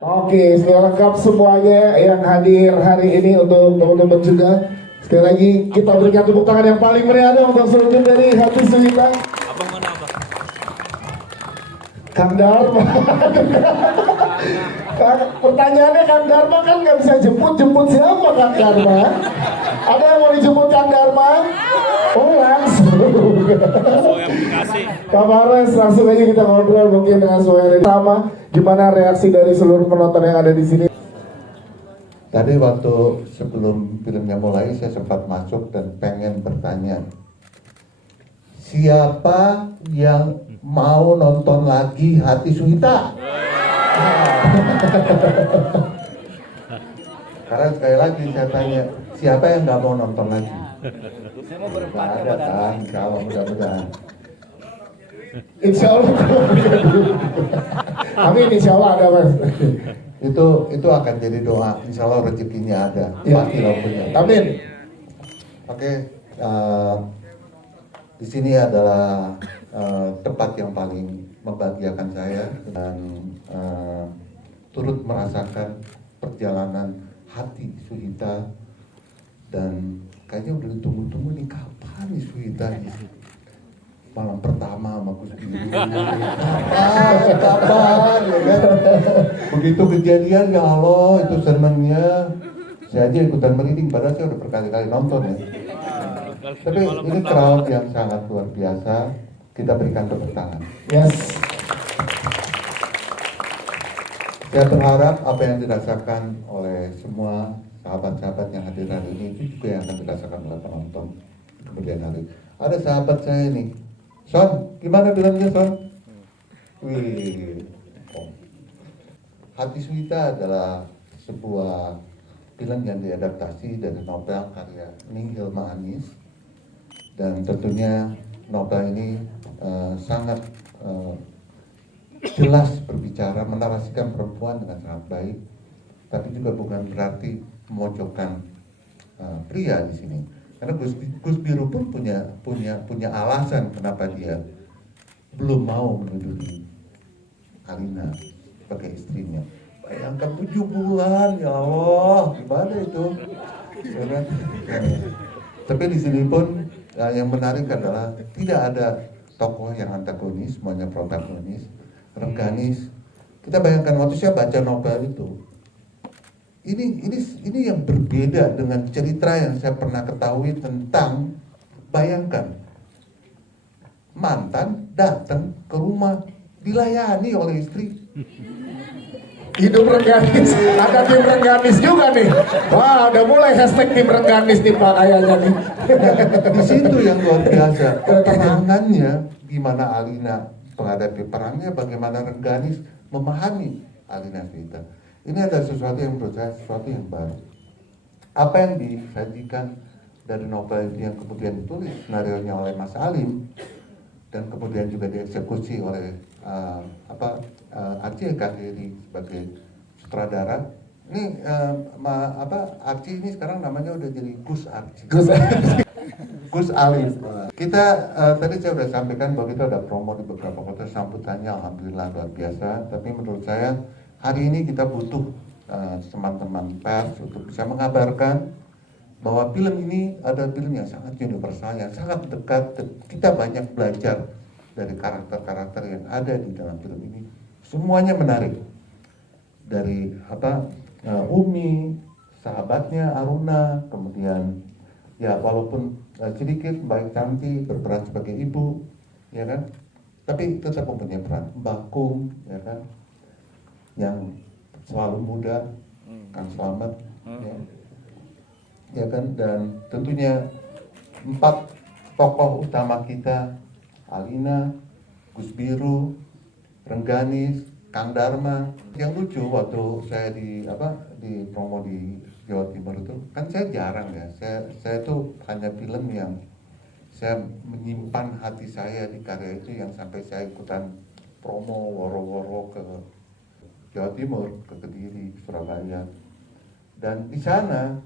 Oke, sudah lengkap semuanya yang hadir hari ini untuk teman-teman juga. Sekali lagi kita berikan tepuk tangan yang paling meriah untuk seluruh dari Hati Suwita. Abang mana abang? Kang Dharma. Pertanyaannya Kang Dharma kan nggak bisa jemput siapa Kang Dharma? Ada yang mau dijemput Kang Dharma? Oh langsung. Sesuai aplikasi. Pak Mares, langsung aja kita ngobrol mungkin dengan suara pertama. Gimana reaksi dari seluruh penonton yang ada di sini? Tadi waktu sebelum filmnya mulai saya sempat masuk dan pengen bertanya, siapa yang mau nonton lagi Hati Suwita? Karena sekali lagi saya tanya, siapa yang nggak mau nonton lagi? Nggak ada kan, kalau mudah-mudahan. Insya Allah. Amin, insya Allah ada mas. Itu akan jadi doa, insya Allah rezekinya ada, Ya. pasti lah punya. Amin. Oke, di sini adalah tempat yang paling membahagiakan saya dan turut merasakan perjalanan Hati Suwita dan kayaknya udah ditunggu-tunggu nih kapan nih Suwita malam pertama sama Gus Biru. Kapan ya kan? Begitu kejadian ya Allah itu senangnya saya aja ikutan merinding padahal saya udah berkali-kali nonton ya. Tapi ini crowd yang sangat luar biasa. Kita berikan tepuk tangan. Yes. Saya berharap apa yang dirasakan oleh semua sahabat-sahabat yang hadir hari ini itu juga yang akan dirasakan oleh penonton kemudian hari. Ada sahabat saya nih, Son, gimana bilangnya Son? Wih, Hati Suwita adalah sebuah film yang diadaptasi dari novel karya Ning Hilma Anis dan tentunya novel ini sangat jelas berbicara, menarasikan perempuan dengan sangat baik, tapi juga bukan berarti memojokkan pria di sini. Karena Gus Biru pun punya alasan kenapa dia belum mau menuduki Alina sebagai istrinya. Bayangkan 7 bulan, ya Allah, gimana itu? Ya kan? Tapi di sini pun yang menarik adalah tidak ada tokoh yang antagonis, semuanya protagonis, rengganis. Kita bayangkan waktu saya baca novel itu, ini yang berbeda dengan cerita yang saya pernah ketahui tentang, bayangkan mantan datang ke rumah dilayani oleh istri. Hidup rengganis, ada tim rengganis juga nih. Wah, udah mulai hashtag tim rengganis nih Pak kayaknya nih. Di situ yang luar biasa, peperangannya gimana Alina menghadapi perangnya, bagaimana Rengganis memahami Alina Suwita. Ini ada sesuatu yang menurut saya sesuatu yang baru. Apa yang disajikan dari novel itu yang kemudian ditulis skenario-nya oleh Mas Alim dan kemudian juga dieksekusi oleh Archie Kadiri sebagai sutradara. Ini Archie ini sekarang namanya udah jadi Gus Archie. Gus Alim. Kita tadi saya sudah sampaikan bahwa kita ada promo di beberapa kota, sambutannya alhamdulillah luar biasa. Tapi menurut saya hari ini kita butuh teman-teman pers untuk bisa mengabarkan bahwa film ini adalah film yang sangat universal, yang sangat dekat. Kita banyak belajar dari karakter-karakter yang ada di dalam film ini. Semuanya menarik. Dari Umi, sahabatnya Aruna, kemudian ya walaupun sedikit baik cantik berperan sebagai ibu, ya kan, tapi tetap mempunyai peran Mbak Kum, ya kan, yang selalu muda, Kang Slamet, ya kan, dan tentunya 4 tokoh utama kita, Alina, Gus Biru, Rengganis, Kang Dharma. Yang lucu waktu saya di promo di Jawa Timur itu kan saya jarang ya, saya tuh hanya film yang saya menyimpan hati saya di karya itu yang sampai saya ikutan promo woro-woro ke Jawa Timur, ke Kediri, Surabaya, dan di sana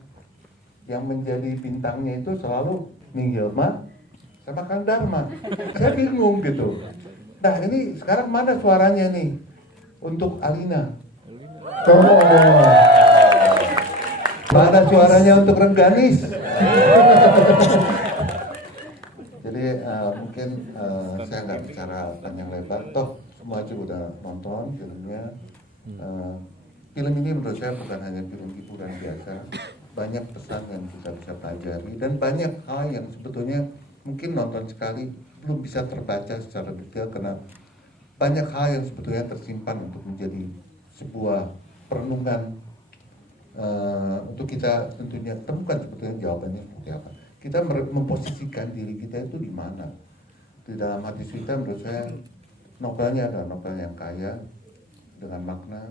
yang menjadi bintangnya itu selalu Ning Hilma sama Kang Dharma. Saya bingung gitu. Nah ini sekarang mana suaranya nih untuk Alina? Oh. Mana suaranya untuk Rengganis? Jadi mungkin saya nggak bicara panjang lebar, toh semua juga udah nonton filmnya. Film ini menurut saya bukan hanya film hiburan biasa, banyak pesan yang kita bisa pelajari dan banyak hal yang sebetulnya mungkin nonton sekali belum bisa terbaca secara detail karena banyak hal yang sebetulnya tersimpan untuk menjadi sebuah perenungan untuk kita tentunya temukan sebetulnya jawabannya seperti apa. Kita memposisikan diri kita itu di mana. Di dalam Hati Suwita menurut saya novelnya adalah novel yang kaya dengan makna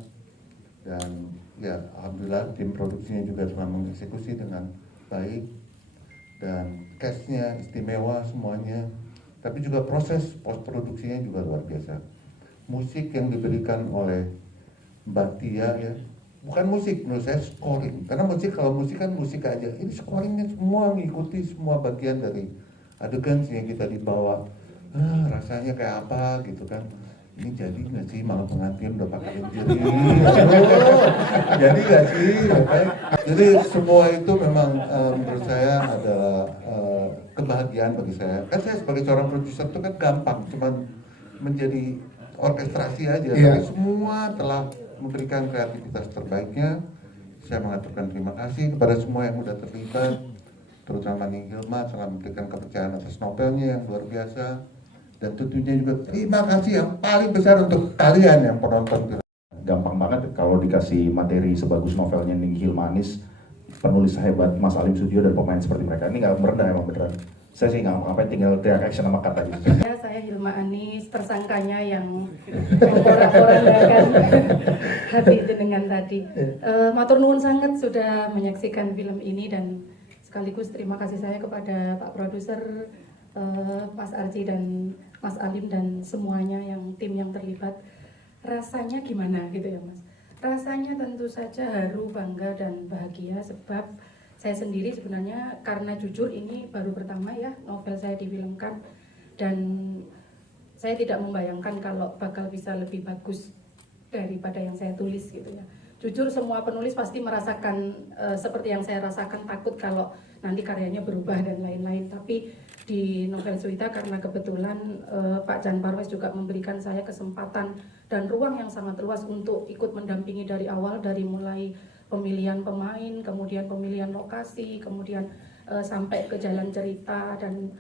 dan ya alhamdulillah tim produksinya juga telah mengeksekusi dengan baik dan castnya istimewa semuanya, tapi juga proses post produksinya juga luar biasa. Musik yang diberikan oleh Mbak Tia ya, bukan musik menurut saya scoring, karena musik kalau musik kan musik aja, ini scoringnya semua mengikuti semua bagian dari adegan yang kita dibawa. Rasanya kayak apa gitu kan, ini jadi nggak sih malam pengantin udah pakai jeri, jadi nggak sih kan? Jadi semua itu memang menurut saya adalah kebahagiaan bagi saya. Kan saya sebagai seorang produser itu kan gampang, cuman menjadi orkestrasi aja, tapi semua telah memberikan kreativitas terbaiknya. Saya mengaturkan terima kasih kepada semua yang sudah terlibat, terutama Ning Hilma telah memberikan kepercayaan atas novelnya yang luar biasa. Dan tentunya juga terima kasih yang paling besar untuk kalian yang penonton film. Gampang banget kalau dikasih materi sebagus novelnya Ning Hilmanis, penulis hebat Mas Alim Sudjo dan pemain seperti mereka. Ini nggak merendah emang beneran. Saya sih nggak ngapain, tinggal teriak action sama kata gitu. Saya Hilma Anis, tersangkanya yang memporak-porandakan hati jenengan tadi. Matur nuwun sangat sudah menyaksikan film ini dan sekaligus terima kasih saya kepada Pak Produser, Mas Arji dan Mas Alim dan semuanya yang tim yang terlibat. Rasanya gimana gitu ya Mas? Rasanya tentu saja haru, bangga dan bahagia sebab saya sendiri sebenarnya karena jujur ini baru pertama ya novel saya difilmkan dan saya tidak membayangkan kalau bakal bisa lebih bagus daripada yang saya tulis gitu ya. Jujur semua penulis pasti merasakan seperti yang saya rasakan, takut kalau nanti karyanya berubah dan lain-lain. Tapi di novel Suwita karena kebetulan Pak Jan Parwes juga memberikan saya kesempatan dan ruang yang sangat luas untuk ikut mendampingi dari awal, dari mulai pemilihan pemain, kemudian pemilihan lokasi, kemudian sampai ke jalan cerita dan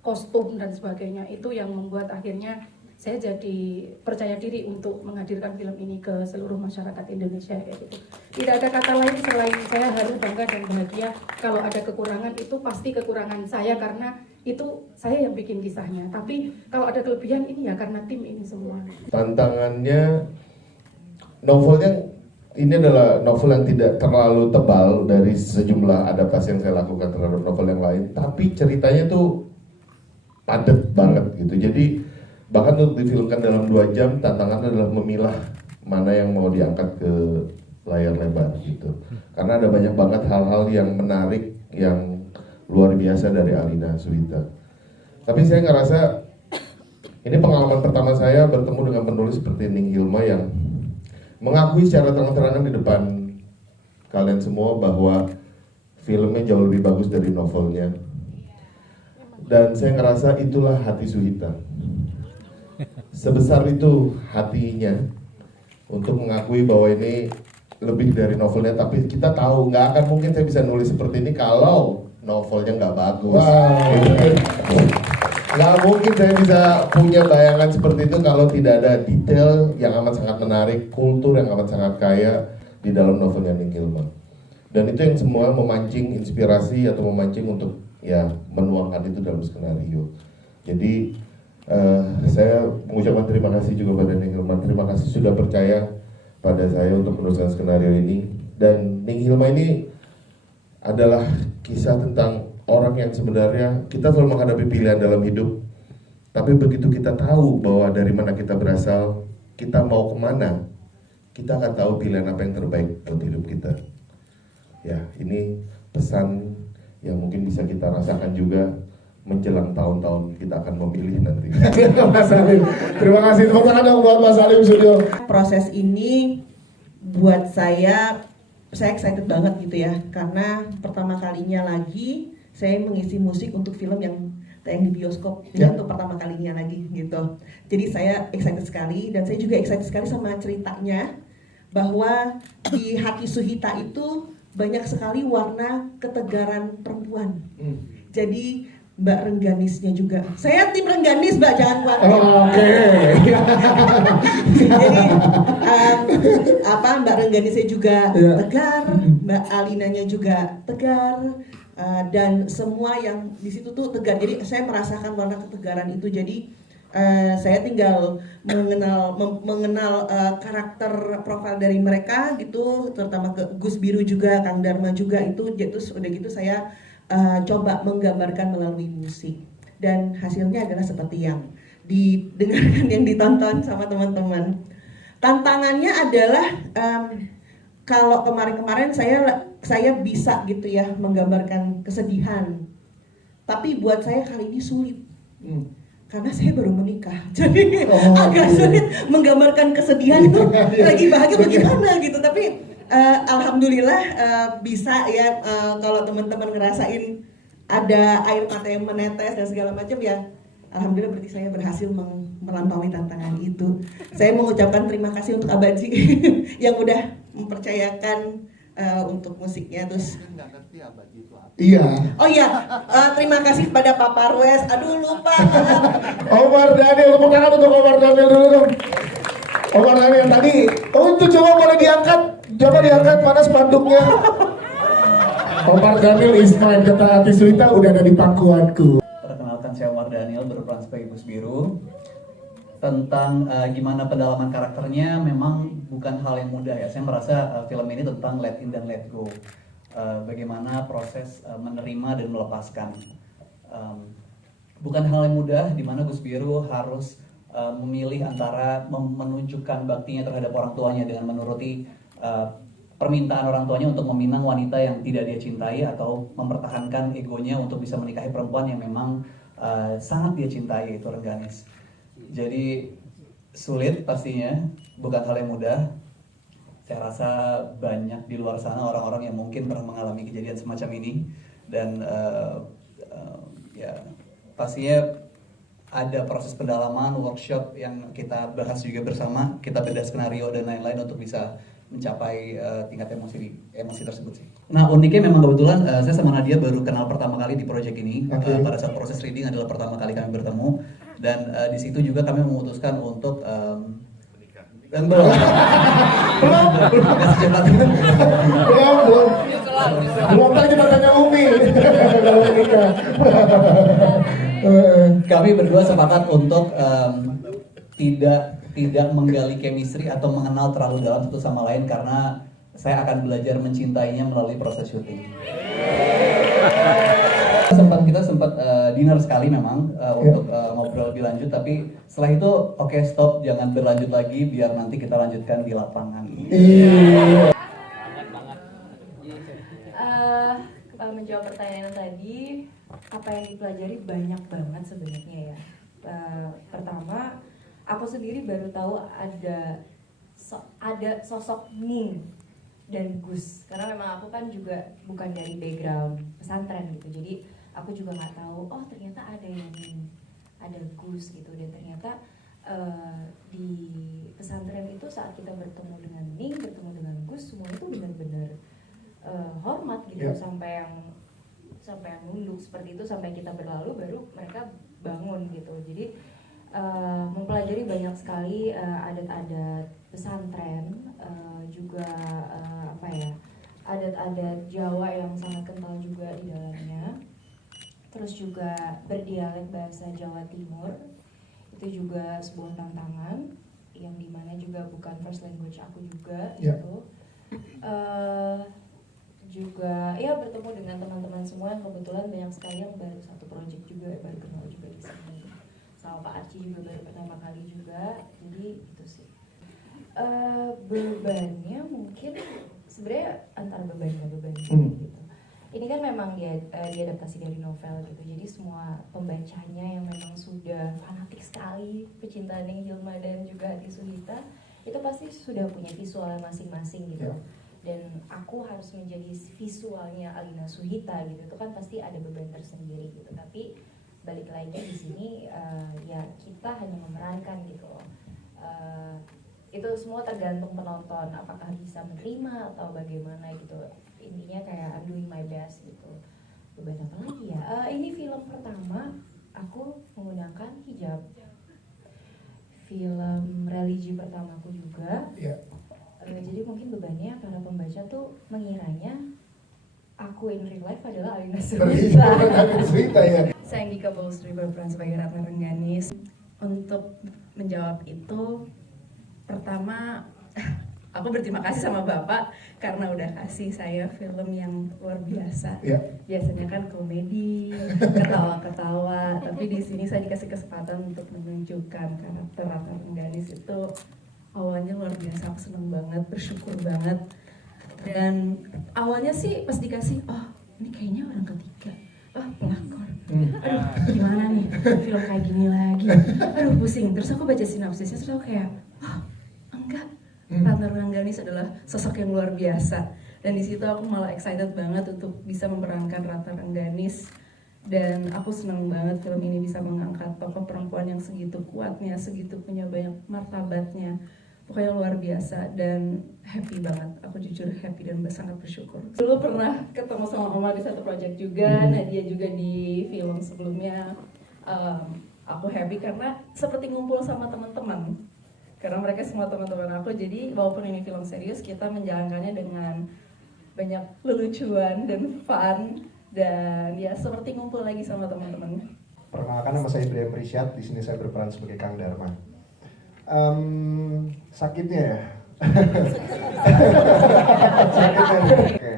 kostum dan sebagainya. Itu yang membuat akhirnya saya jadi percaya diri untuk menghadirkan film ini ke seluruh masyarakat Indonesia kayak gitu. Tidak ada kata lain selain saya haru, bangga dan bahagia. Kalau ada kekurangan itu pasti kekurangan saya karena itu saya yang bikin kisahnya. Tapi kalau ada kelebihan ini ya karena tim ini semua. Tantangannya, novelnya ini adalah novel yang tidak terlalu tebal dari sejumlah adaptasi yang saya lakukan terhadap novel yang lain, tapi ceritanya tuh padat banget gitu. Jadi bahkan untuk difilmkan dalam 2 jam, tantangannya adalah memilah mana yang mau diangkat ke layar lebar gitu. Karena ada banyak banget hal-hal yang menarik, yang luar biasa dari Alina Suwita. Tapi saya ngerasa ini pengalaman pertama saya bertemu dengan penulis seperti Ning Hilma yang mengakui secara terang-terangan di depan kalian semua bahwa filmnya jauh lebih bagus dari novelnya. Dan saya ngerasa itulah hati Suwita. Sebesar itu hatinya untuk mengakui bahwa ini lebih dari novelnya, tapi kita tahu nggak akan mungkin saya bisa nulis seperti ini kalau novelnya nggak bagus. Nggak mungkin saya bisa punya bayangan seperti itu kalau tidak ada detail yang amat sangat menarik, kultur yang amat sangat kaya di dalam novelnya Ning Hilma. Dan itu yang semua memancing inspirasi atau memancing untuk ya menuangkan itu dalam skenario. Jadi saya mengucapkan terima kasih juga pada Ning Hilma. Terima kasih sudah percaya pada saya untuk menuliskan skenario ini. Dan Ning Hilma ini adalah kisah tentang orang yang sebenarnya kita selalu menghadapi pilihan dalam hidup. Tapi begitu kita tahu bahwa dari mana kita berasal, kita mau kemana, kita akan tahu pilihan apa yang terbaik buat hidup kita. Ya, ini pesan yang mungkin bisa kita rasakan juga menjelang tahun-tahun kita akan memilih nanti. Mas Alim, terima kasih. Tepuk tangan dong buat Mas Alim Sudjo. Proses ini buat saya excited banget gitu ya, karena pertama kalinya lagi saya mengisi musik untuk film yang tayang di bioskop, Ya. untuk pertama kalinya lagi gitu. Jadi saya excited sekali, dan saya juga excited sekali sama ceritanya, bahwa di Hati Suhita itu banyak sekali warna ketegaran perempuan. Jadi Mbak Rengganisnya juga, saya tim Rengganis Mbak, jangan khawatir. Oke. Jadi Mbak Rengganisnya juga Ya. tegar, Mbak Alinanya juga tegar, dan semua yang di situ tuh tegar. Jadi saya merasakan warna ketegaran itu. Jadi saya tinggal mengenal karakter profil dari mereka gitu, terutama ke Gus Biru juga, Kang Dharma juga itu. Terus udah gitu saya coba menggambarkan melalui musik, dan hasilnya adalah seperti yang didengarkan, yang ditonton sama teman-teman. Tantangannya adalah kalau kemarin-kemarin saya bisa gitu ya menggambarkan kesedihan, tapi buat saya kali ini sulit. Karena saya baru menikah, jadi agak sulit menggambarkan kesedihan itu lagi bahagia bagaimana gitu. Tapi alhamdulillah bisa ya, kalau teman-teman ngerasain ada air mata yang menetes dan segala macam ya, alhamdulillah berarti saya berhasil melampaui tantangan itu. Saya mengucapkan terima kasih untuk Abaji yang udah mempercayakan untuk musiknya. Terus nggak ngerti Abaji itu apa. Iya. oh iya, terima kasih kepada Pak Parwes. Aduh lupa. Omar Daniel, tepuk tangan untuk Omar Daniel dulu dong. Omar Daniel tadi, itu coba boleh diangkat, mana spanduknya. Omar Daniel is mine, kata Hati Suhita udah ada di pangkuanku. Perkenalkan, saya Omar Daniel, berperan sebagai Gus Biru. Tentang gimana pendalaman karakternya memang bukan hal yang mudah ya. Saya merasa film ini tentang let in dan let go. Bagaimana proses menerima dan melepaskan. Bukan hal yang mudah, di mana Gus Biru harus memilih antara menunjukkan baktinya terhadap orang tuanya dengan menuruti permintaan orang tuanya untuk meminang wanita yang tidak dia cintai, atau mempertahankan egonya untuk bisa menikahi perempuan yang memang sangat dia cintai, yaitu Rengganis. Jadi sulit pastinya, bukan hal yang mudah. Saya rasa banyak di luar sana orang-orang yang mungkin pernah mengalami kejadian semacam ini, dan ya pastinya ada proses pendalaman, workshop yang kita bahas juga bersama, kita bedah skenario dan lain-lain untuk bisa mencapai tingkat emosi tersebut sih. Nah uniknya memang kebetulan saya sama Nadia baru kenal pertama kali di project ini. Pada saat proses reading adalah pertama kali kami bertemu, dan di situ juga kami memutuskan untuk belum Tadi tanya Umi. Kami berdua sepakat untuk tidak menggali chemistry atau mengenal terlalu dalam satu sama lain, karena saya akan belajar mencintainya melalui proses syuting. Kita sempat dinner sekali memang untuk ngobrol lebih lanjut, tapi setelah itu oke, stop, jangan berlanjut lagi, biar nanti kita lanjutkan di lapangan. Menjawab pertanyaan tadi, apa yang dipelajari banyak banget sebenarnya ya. Pertama, aku sendiri baru tahu ada sosok Ning dan Gus, karena memang aku kan juga bukan dari background pesantren gitu, jadi aku juga nggak tahu, oh ternyata ada yang Ning, ada Gus gitu. Dan ternyata di pesantren itu saat kita bertemu dengan Ning, bertemu dengan Gus, semua itu benar-benar hormat gitu, sampai yang nunduk seperti itu, sampai kita berlalu baru mereka bangun gitu. Jadi mempelajari banyak sekali adat-adat pesantren, juga adat-adat Jawa yang sangat kental juga di dalamnya. Terus juga berdialek bahasa Jawa Timur, itu juga sebuah tantangan yang dimana juga bukan first language aku juga gitu. Juga ya bertemu dengan teman-teman semua yang kebetulan banyak sekali yang baru satu project juga, baru kenal juga di sini. Sama Pak Arci juga baru pertama kali juga, jadi itu sih. Bebannya mungkin sebenarnya antara beban gitu. Ini kan memang diadaptasi dari novel gitu, jadi semua pembacanya yang memang sudah fanatik sekali pecinta Ning Hilma dan juga Hati Suhita, itu pasti sudah punya visualnya masing-masing gitu. Ya. Dan aku harus menjadi visualnya Alina Suhita gitu, itu kan pasti ada beban tersendiri gitu. Tapi balik lagi di sini ya kita hanya memerankan gitu loh. Itu semua tergantung penonton apakah bisa menerima atau bagaimana gitu. Intinya kayak I'm doing my best gitu. Beban apa lagi ya? Ini film pertama aku menggunakan hijab. Film religi pertamaku juga. Ya. Jadi mungkin bebannya para pembaca tuh mengiranya aku in real life adalah Alina Suhita. Cerita ya. Saya Andika Paulstri berperan sebagai Ratna Rengganis. Untuk menjawab itu, pertama aku berterima kasih sama Bapak karena udah kasih saya film yang luar biasa. Ya. Biasanya kan komedi, ketawa-ketawa, tapi di sini saya dikasih kesempatan untuk menunjukkan karakter Ratna Rengganis itu awalnya luar biasa. Aku seneng banget, bersyukur banget. Dan awalnya sih pas dikasih, oh ini kayaknya orang ketiga, oh pelakor. Aduh gimana nih, film kayak gini lagi. Aduh pusing, terus aku baca sinopsisnya, terus aku kayak, oh enggak, Ratna Rengganis adalah sosok yang luar biasa. Dan di situ aku malah excited banget untuk bisa memerankan Ratna Rengganis. Dan aku senang banget film ini bisa mengangkat tokoh perempuan yang segitu kuatnya, segitu punya banyak martabatnya. Pokoknya luar biasa dan happy banget. Aku jujur happy dan sangat bersyukur. Dulu pernah ketemu sama Oma di satu project juga, Nadia juga di film sebelumnya. Aku happy karena seperti ngumpul sama teman-teman. Karena mereka semua teman-teman aku, jadi walaupun ini film serius, kita menjalankannya dengan banyak lelucuan dan fun. Dan ya seperti ngumpul lagi sama teman-teman. Perkenalkan, nama saya Brian Prisyat. Di sini saya berperan sebagai Kang Dharma. Sakitnya ya. Sakitnya. Oke.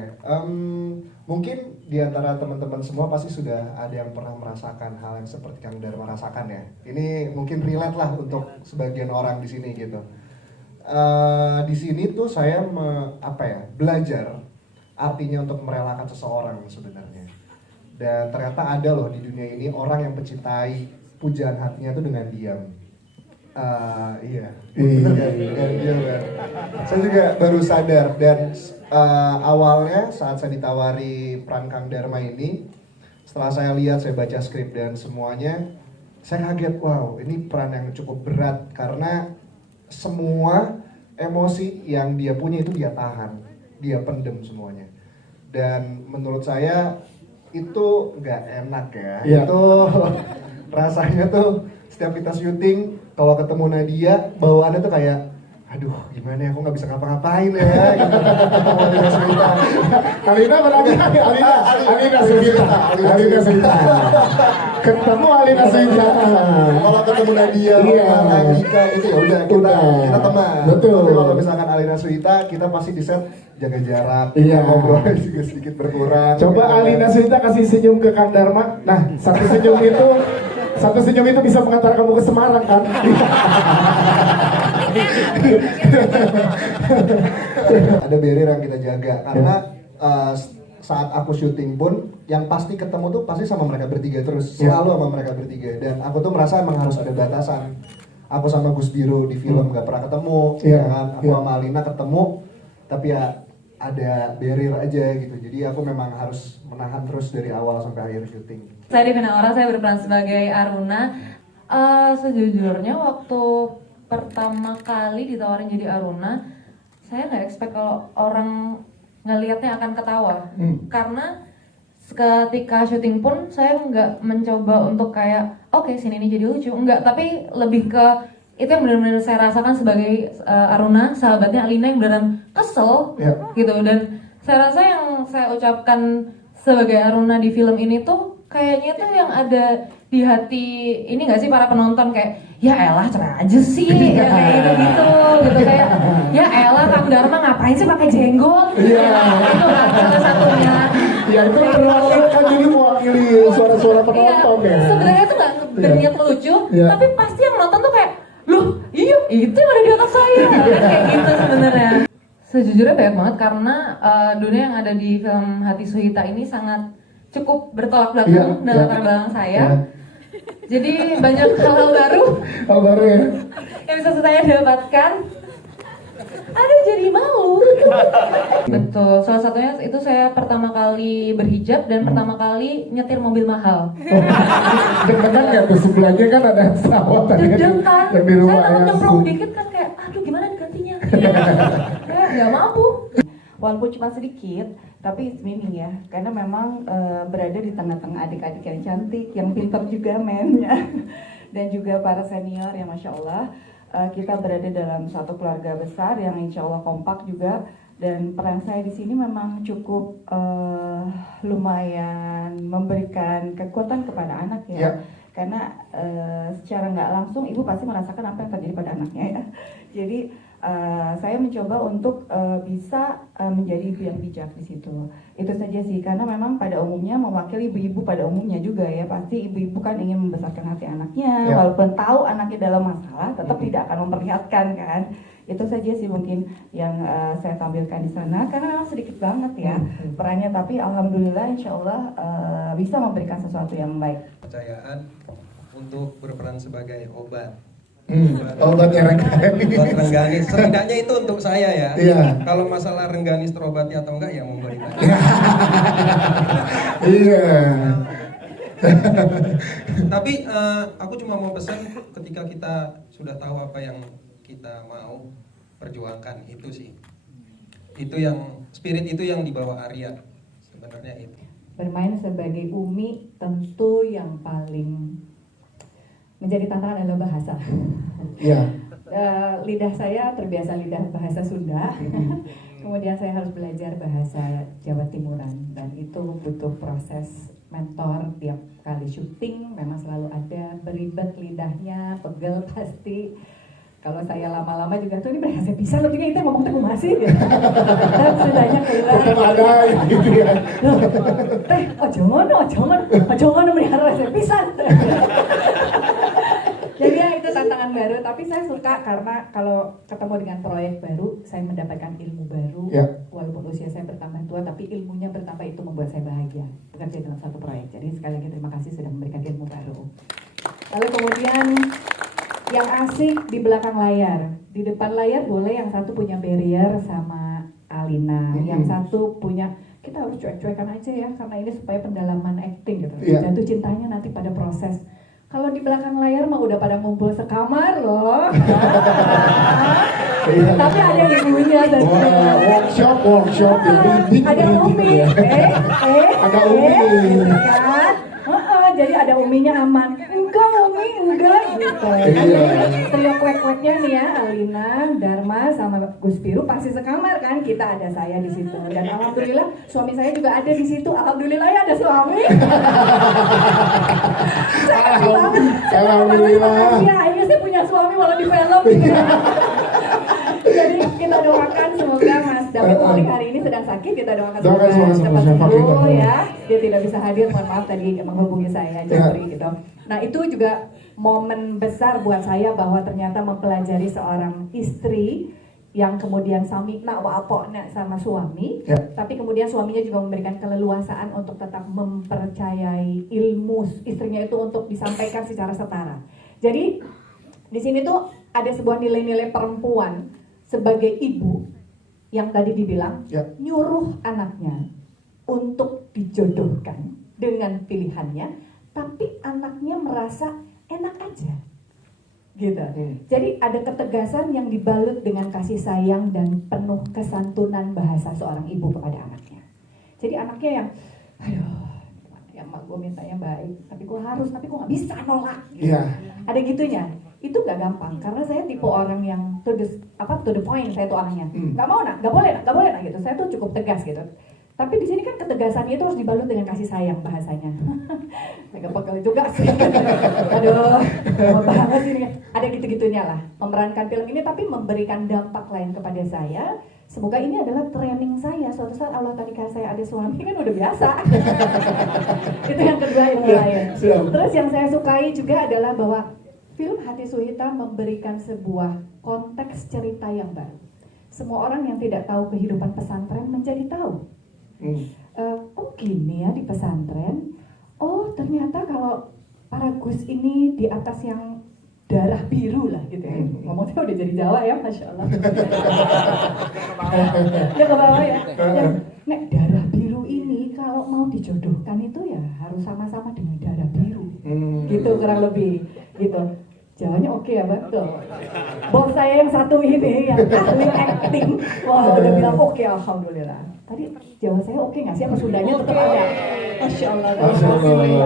Mungkin di antara teman-teman semua pasti sudah ada yang pernah merasakan hal yang seperti Kang Dharma rasakan ya. Ini mungkin relate lah untuk sebagian orang di sini gitu. Di sini tuh saya belajar artinya untuk merelakan seseorang sebenarnya. Dan ternyata ada loh di dunia ini orang yang mencintai pujaan hatinya tuh dengan diam. Iya, bener kan? Dengan diam kan? Saya juga baru sadar dan awalnya saat saya ditawari peran Kang Dharma ini, setelah saya lihat, saya baca skrip dan semuanya, saya kaget, wow ini peran yang cukup berat karena semua emosi yang dia punya itu dia tahan, dia pendem semuanya. Dan menurut saya itu nggak enak ya. Itu rasanya tuh setiap kita syuting kalau ketemu Nadia bawaannya tuh kayak aduh gimana ya, aku nggak bisa ngapa-ngapain ya gitu. Alina Suhita. Alina Suhita. Ketemu Alina Suhita. Kalau ketemu Nadia, Andika gitu ya udah kita teman. Betul. Tapi kalau misalkan Alina Suhita, kita pasti di set jaga jarak, ngobrol juga sedikit berkurang. Coba Alina Suhita kasih senyum ke Kang Dharma. Nah, satu senyum itu bisa mengantar kamu ke Semarang kan? Ada barrier yang kita jaga karena saat aku syuting pun yang pasti ketemu tuh pasti sama mereka bertiga terus, selalu sama mereka bertiga, dan aku tuh merasa emang harus ada batasan. Aku sama Gus Biro di film nggak pernah ketemu, kan? Aku sama Alina ketemu, tapi ya ada barrier aja gitu. Jadi aku memang harus menahan terus dari awal sampai akhir syuting. Saya Divina Aura, saya berperan sebagai Aruna. Sejujurnya waktu pertama kali ditawarin jadi Aruna, saya nggak expect kalau orang ngelihatnya akan ketawa. Karena ketika syuting pun saya nggak mencoba untuk kayak oke, sini ini jadi lucu, enggak, tapi lebih ke itu yang benar-benar saya rasakan sebagai Aruna, sahabatnya Alina yang beneran kesel gitu. Dan saya rasa yang saya ucapkan sebagai Aruna di film ini tuh kayaknya tuh yang ada di hati ini nggak sih para penonton, kayak ya elah cerai aja sih ya kayak gitu kayak ya elah Kang Dharma ngapain sih pakai jenggot, itu salah satunya. Ya itu terlalu kan jadi mewakili suara-suara penonton ya. Sebenarnya itu nggak berniat melucu, tapi pasti yang nonton tuh kayak loh iya itu yang ada di otak saya kan, kayak gitu sebenarnya. Sejujurnya banyak banget karena dunia yang ada di film Hati Suhita ini sangat cukup bertolak belakang dalam latar belakang saya. Jadi banyak hal-hal baru ya yang bisa saya dapatkan. ada jadi malu. Betul, salah satunya itu saya pertama kali berhijab dan pertama kali nyetir mobil mahal. Deg-degan nggak tuh sebelahnya kan ada pesawat tadi Deg-degan kan, yang di rumah saya takut nyemplung ayahku. dikit kan kayak, aduh gimana digantinya? Kayak nggak mampu. Walaupun cuma sedikit, tapi it's meaning ya, karena memang berada di tengah-tengah adik-adik yang cantik, yang pintar juga mainnya, dan juga para senior yang Masya Allah, kita berada dalam satu keluarga besar yang Insya Allah kompak juga, dan peran saya di sini memang cukup lumayan memberikan kekuatan kepada anak ya. Ya. Karena secara nggak langsung ibu pasti merasakan apa yang terjadi pada anaknya ya. Jadi saya mencoba untuk bisa menjadi ibu yang bijak di situ. Itu saja sih, karena memang pada umumnya mewakili ibu-ibu pada umumnya juga ya, pasti ibu-ibu kan ingin membesarkan hati anaknya, Ya. walaupun tahu anaknya dalam masalah, tetap tidak akan memperlihatkan kan. Itu saja sih mungkin yang saya tampilkan di sana, karena memang sedikit banget ya perannya, tapi alhamdulillah insya Allah bisa memberikan sesuatu yang baik. Kepercayaan untuk berperan sebagai obat. Obatnya Rengganis. Obat Rengganis. Setidaknya itu untuk saya ya. Iya. Kalau masalah Rengganis terobati atau enggak ya monggo ditanya. Iya. Tapi aku cuma mau pesan ketika kita sudah tahu apa yang kita mau perjuangkan, itu sih. Itu yang spirit itu yang dibawa Arya. Sebenarnya itu. Bermain sebagai Umi tentu yang paling menjadi tantangan adalah bahasa. Iya. Lidah saya terbiasa lidah bahasa Sunda, kemudian saya harus belajar bahasa Jawa Timuran, dan itu butuh proses mentor tiap kali syuting, memang selalu ada, beribet lidahnya, pegel pasti. Kalau saya lama-lama juga tuh ini bahasa bisa loh juga itu ngomong tuh masih gitu. Dan sudahnya keluar. Tetap ada gitu ya. Ojo ngono melihara bahasa pisan. Jadi ya itu tantangan baru, tapi saya suka karena kalau ketemu dengan proyek baru, saya mendapatkan ilmu baru. Ya. Walaupun usia saya bertambah tua, tapi ilmunya bertambah, itu membuat saya bahagia bekerja dalam satu proyek. Jadi sekali lagi terima kasih sudah memberikan ilmu baru. Lalu kemudian yang asik di belakang layar, di depan layar boleh yang satu punya barrier sama Alina, yang satu punya kita harus cuek-cuekan aja ya karena ini supaya pendalaman acting gitu. Iya. Jatuh cintanya nanti pada proses. Kalau di belakang layar mah udah pada ngumpul sekamar loh. Iya. Tapi ada ibunya dan Workshop ya. Meeting ada Umi, ya. Ada Umi. gitu kan? Jadi ada Uminya aman. Enggak Umi, enggak gitu. Iya. Trio kuek-kueknya nih ya, Alina, Dharma sama Gus Piru pasti sekamar kan? Kita ada saya di situ. Dan alhamdulillah suami saya juga ada di situ. Alhamdulillah ya ada suami. Alhamdulillah. Ya, akhirnya saya punya suami walau di film. Jadi kita doakan semoga Mas David Mulik hari ini sedang sakit, kita doakan semoga cepat sembuh ya. Dia tidak bisa hadir, mohon maaf tadi menghubungi saya Jeffrey gitu. Nah itu juga momen besar buat saya bahwa ternyata mempelajari seorang istri yang kemudian samikna wa apokna sama suami, tapi kemudian suaminya juga memberikan keleluasaan untuk tetap mempercayai ilmu istrinya itu untuk disampaikan secara setara. Jadi di sini tuh ada sebuah nilai-nilai perempuan sebagai ibu yang tadi dibilang nyuruh anaknya untuk dijodohkan dengan pilihannya, tapi anaknya merasa enak aja. Gitu. Jadi ada ketegasan yang dibalut dengan kasih sayang dan penuh kesantunan bahasa seorang ibu kepada anaknya. Jadi anaknya yang, aduh, ya mak gue minta yang baik, tapi gue nggak bisa nolak. Gitu. Ada gitunya. Itu nggak gampang karena saya tipe orang yang to the point, saya tuh orangnya. Nggak mau nak, nggak boleh nak gitu. Saya tuh cukup tegas gitu. Tapi di sini kan ketegasannya itu harus dibalut dengan kasih sayang bahasanya. Agak pegel juga sih. Aduh, lama banget ini. Ada gitu-gitunya lah. Memerankan film ini tapi memberikan dampak lain kepada saya. Semoga ini adalah training saya. Suatu saat Allah tadikan saya ada suami kan udah biasa. Itu yang kedua ilmu lain. Terus yang saya sukai juga adalah bahwa film Hati Suhita memberikan sebuah konteks cerita yang baru. Semua orang yang tidak tahu kehidupan pesantren menjadi tahu. Oh gini ya di pesantren. Oh ternyata kalau para Gus ini di atas yang darah biru lah gitu ya. Ngomongnya udah jadi Jawa ya, Masya Allah. Ya ke bawah ya. Nek darah biru ini kalau mau dijodohkan itu ya harus sama-sama dengan darah biru. Gitu kurang lebih gitu. Jawanya oke ya, betul. Bos saya yang satu ini yang ahli acting, wah udah bilang oke, alhamdulillah. Tadi Jawa saya oke nggak sih? Apa Sundanya tetap ada? Masya Allah,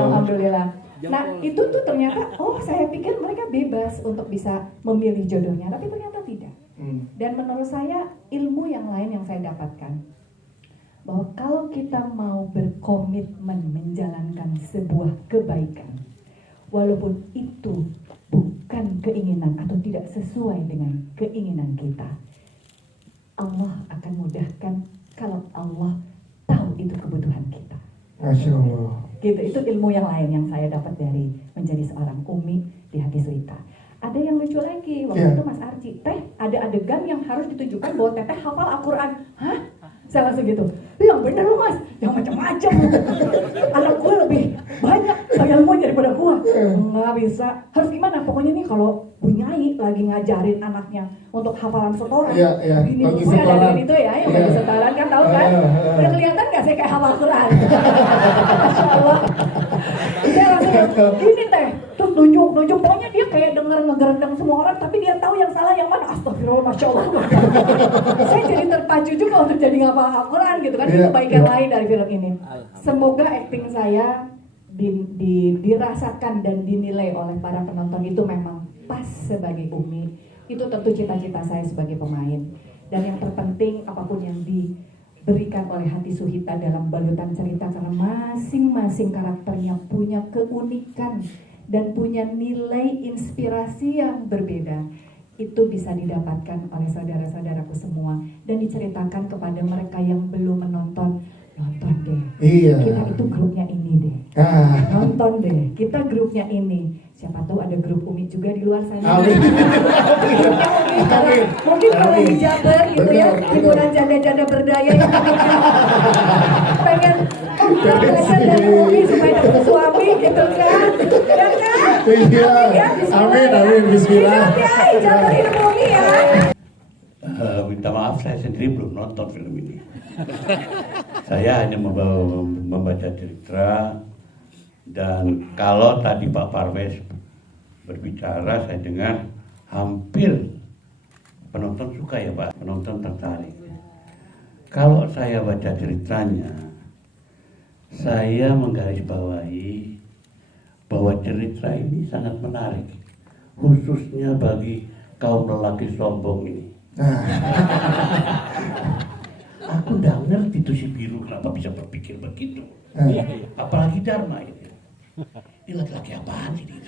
alhamdulillah. Nah itu tuh ternyata, saya pikir mereka bebas untuk bisa memilih jodohnya, tapi ternyata tidak. Dan menurut saya ilmu yang lain yang saya dapatkan, bahwa kalau kita mau berkomitmen menjalankan sebuah kebaikan, walaupun itu bukan keinginan atau tidak sesuai dengan keinginan kita, Allah akan mudahkan kalau Allah tahu itu kebutuhan kita. Masya Allah. Gitu, itu ilmu yang lain yang saya dapat dari menjadi seorang umi di Hati Suwita. Ada yang lucu lagi, waktu itu Mas Arci, ada adegan yang harus ditunjukkan bahwa Teteh hafal Al-Quran. Hah? Saya langsung gitu, yang bener lu Mas, yang macam-macam. Anak gue lebih banyak ilmu daripada gue. Nggak bisa, harus gimana? Pokoknya nih kalau Bu Nyai lagi ngajarin anaknya untuk hafalan setoran, ini lagi gue setoran. ada itu ya, yang lagi setoran kan, tahu kan? Udah kelihatan nggak saya kayak hafal Quran? Masya Allah. Saya langsung gini Teh, terus nunjuk, pokoknya dia kayak denger ngegerendeng semua orang, tapi dia tahu yang salah yang mana. Astagfirullah, Masya Allah. Saya jadi terpacu juga untuk jadi ngapal Al-Quran gitu kan. Itu kebaikan lain dari film ini. Semoga acting saya dirasakan dan dinilai oleh para penonton itu memang pas sebagai Umi. Itu tentu cita-cita saya sebagai pemain. Dan yang terpenting apapun yang diberikan oleh Hati Suwita dalam balutan cerita, karena masing-masing karakternya punya keunikan dan punya nilai inspirasi yang berbeda, itu bisa didapatkan oleh saudara-saudaraku semua dan diceritakan kepada mereka yang belum menonton. Nonton deh, kita itu grupnya ini deh, nonton deh, kita grupnya ini. Siapa tahu ada grup Umi juga di luar sana. Mungkin kalau di Jabar gitu ya, hiburan janda-janda berdaya yang pengen belajar dari Umi supaya dapat suami gitu kan, ya kan? Iya, amin, bismillah. Jabar hidup Umi ya. Minta maaf, saya sendiri belum nonton film ini. Saya hanya membaca cerita, dan kalau tadi Pak Parwes berbicara, saya dengar hampir penonton suka ya Pak, penonton tertarik. Kalau saya baca ceritanya, saya menggarisbawahi bahwa cerita ini sangat menarik, khususnya bagi kaum lelaki sombong ini. Aku udah ngerti tuh si Biru kenapa bisa berpikir begitu. Apalagi Dharma itu. Ini laki-laki apaan sih dia?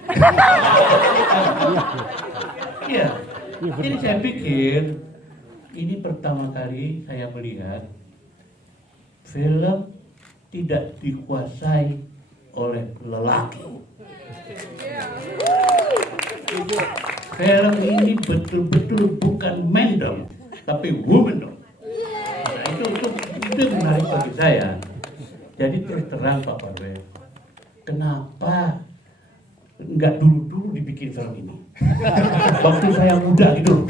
Iya. Jadi saya pikir ini pertama kali saya melihat film tidak dikuasai oleh lelaki. Film ini betul-betul bukan man dong, tapi woman dong. Nah, itu menarik bagi saya. Jadi terus terang Pak Parwes, kenapa nggak dulu dibikin film ini? Waktu saya muda gitu.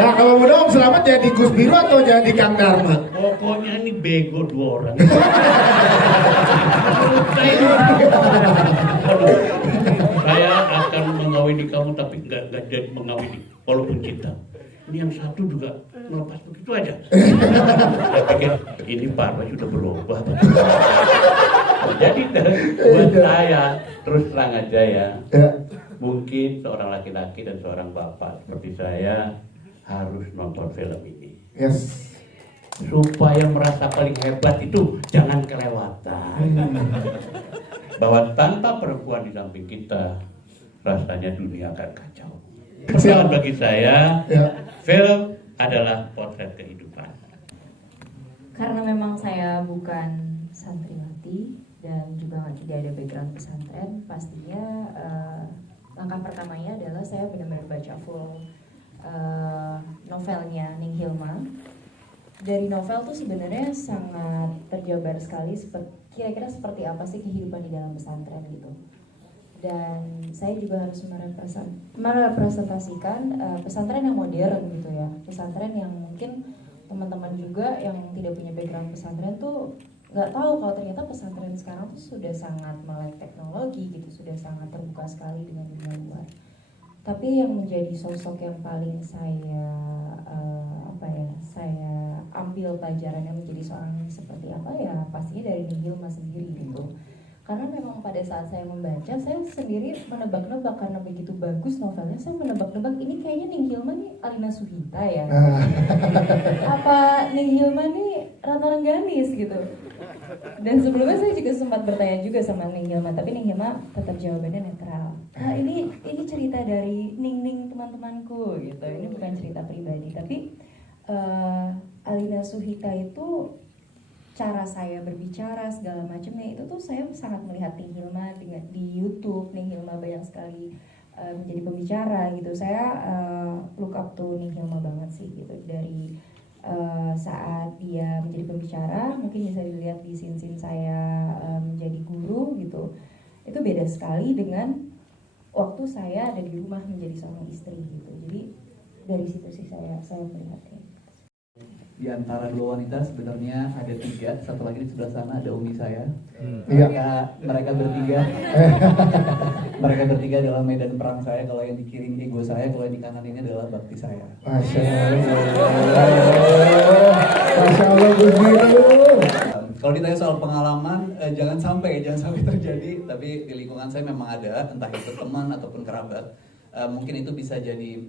Nah kalau muda Om Selamat jadi Gus Biru atau jadi Kang Dharma? Pokoknya ini bego dua orang. Saya akan mengawini kamu tapi nggak jadi mengawini walaupun cinta. Ini yang satu juga melepas begitu aja. Saya pikir ini Parwes sudah berubah. Jadi buat saya terus terang aja ya, mungkin seorang laki-laki dan seorang bapak seperti saya harus nonton film ini. Yes. Supaya merasa paling hebat itu jangan kelewatan. Bahwa tanpa perempuan di samping kita, rasanya dunia akan kacau. Persoalan bagi saya, film adalah potret kehidupan. Karena memang saya bukan santriwati dan juga tidak ada background pesantren, pastinya langkah pertamanya adalah saya benar-benar baca full novelnya Ning Hilma. Dari novel tuh sebenarnya sangat terjabar sekali, kira-kira seperti apa sih kehidupan di dalam pesantren gitu. dan saya juga harus merepresentasikan pesantren yang modern gitu ya, pesantren yang mungkin teman-teman juga yang tidak punya background pesantren tuh nggak tahu kalau ternyata pesantren sekarang tuh sudah sangat melek teknologi gitu, sudah sangat terbuka sekali dengan dunia luar. Tapi yang menjadi sosok yang paling saya saya ambil pelajaran yang menjadi seorang seperti apa ya, pastinya dari Nihilma sendiri gitu. Karena memang pada saat saya membaca, saya sendiri menebak-nebak karena begitu bagus novelnya, saya menebak-nebak ini kayaknya Nihilma nih Alina Suhita ya. Apa Nihilma nih Ratna Rengganis gitu. Dan sebelumnya saya juga sempat bertanya juga sama Nihilma, tapi Nihilma tetap jawabannya netral. Nah ini cerita dari Ning teman-temanku gitu, ini bukan cerita pribadi, tapi Alina Suhita itu cara saya berbicara segala macamnya itu tuh saya sangat melihat Nihilma di YouTube. Nihilma banyak sekali menjadi pembicara gitu. Saya look up to Nihilma banget sih gitu, dari saat dia menjadi pembicara, mungkin bisa dilihat di scene saya menjadi guru gitu. Itu beda sekali dengan waktu saya ada di rumah menjadi seorang istri gitu. Jadi dari situ sih saya melihatnya. Di antara dua wanita sebenarnya ada 3, satu lagi di sebelah sana ada umi saya. Mereka bertiga, mereka bertiga adalah medan perang saya. Kalau yang di kiri ego saya, kalau yang di kanan ini adalah bakti saya. Masya Allah, Gus Biru. Kalau ditanya soal pengalaman, jangan sampai terjadi. Tapi di lingkungan saya memang ada, entah itu teman ataupun kerabat. Mungkin itu bisa jadi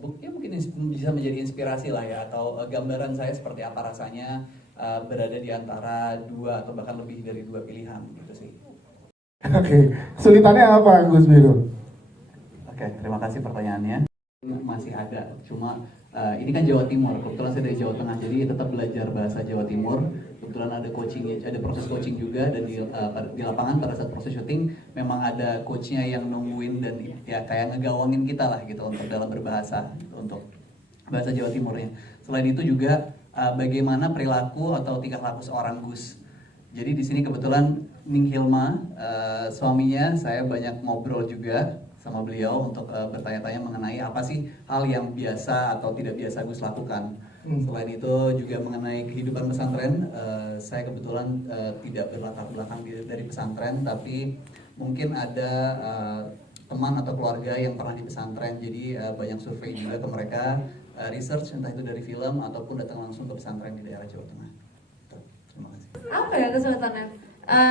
mungkin bisa menjadi inspirasi lah ya, atau gambaran saya seperti apa rasanya berada di antara 2 atau bahkan lebih dari 2 pilihan gitu sih. Oke, kesulitannya apa Gus Biru? Oke, terima kasih pertanyaannya. Masih ada, cuma ini kan Jawa Timur, kebetulan saya dari Jawa Tengah, jadi tetap belajar bahasa Jawa Timur. Kebetulan ada proses coaching juga, dan di lapangan pada saat proses syuting memang ada coachnya yang nungguin dan ya kayak ngegawangin kita lah gitu untuk dalam berbahasa gitu, untuk bahasa Jawa Timurnya. Selain itu juga bagaimana perilaku atau tingkah laku seorang Gus. Jadi di sini kebetulan Nihilma, suaminya, saya banyak ngobrol juga sama beliau untuk bertanya-tanya mengenai apa sih hal yang biasa atau tidak biasa Gus lakukan. Selain itu juga mengenai kehidupan pesantren, saya kebetulan tidak berlatar belakang dari pesantren, tapi mungkin ada teman atau keluarga yang pernah di pesantren, jadi banyak survei juga ke mereka, research entah itu dari film ataupun datang langsung ke pesantren di daerah Jawa Tengah. Terima kasih. Apa ya kesulitannya?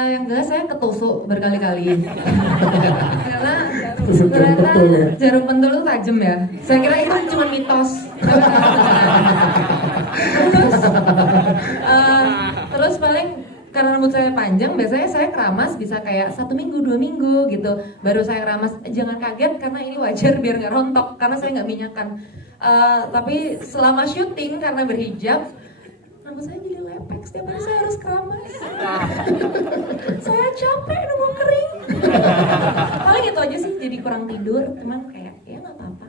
Yang jelas saya ketusuk berkali-kali karena ternyata jarum pentul itu tajam ya. Saya kira itu cuma mitos. Terus paling karena rambut saya panjang, biasanya saya keramas bisa kayak 1 minggu 2 minggu gitu baru saya keramas. Jangan kaget karena ini wajar biar nggak rontok karena saya nggak minyakan. Tapi selama syuting karena berhijab rambut saya jadi lepek, setiap hari saya harus keramas. Saya capek nunggu kering. Paling itu aja sih, jadi kurang tidur, cuman kayak ya nggak apa-apa.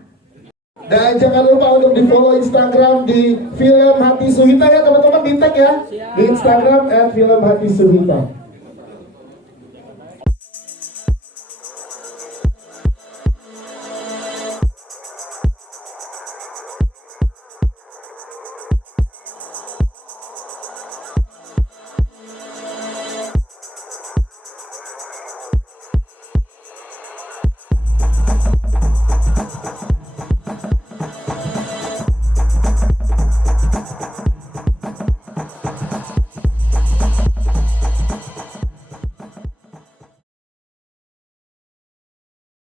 Dan jangan lupa untuk di follow Instagram di Film Hati Suhita ya teman-teman, di tag ya di Instagram @filmhatisuhita.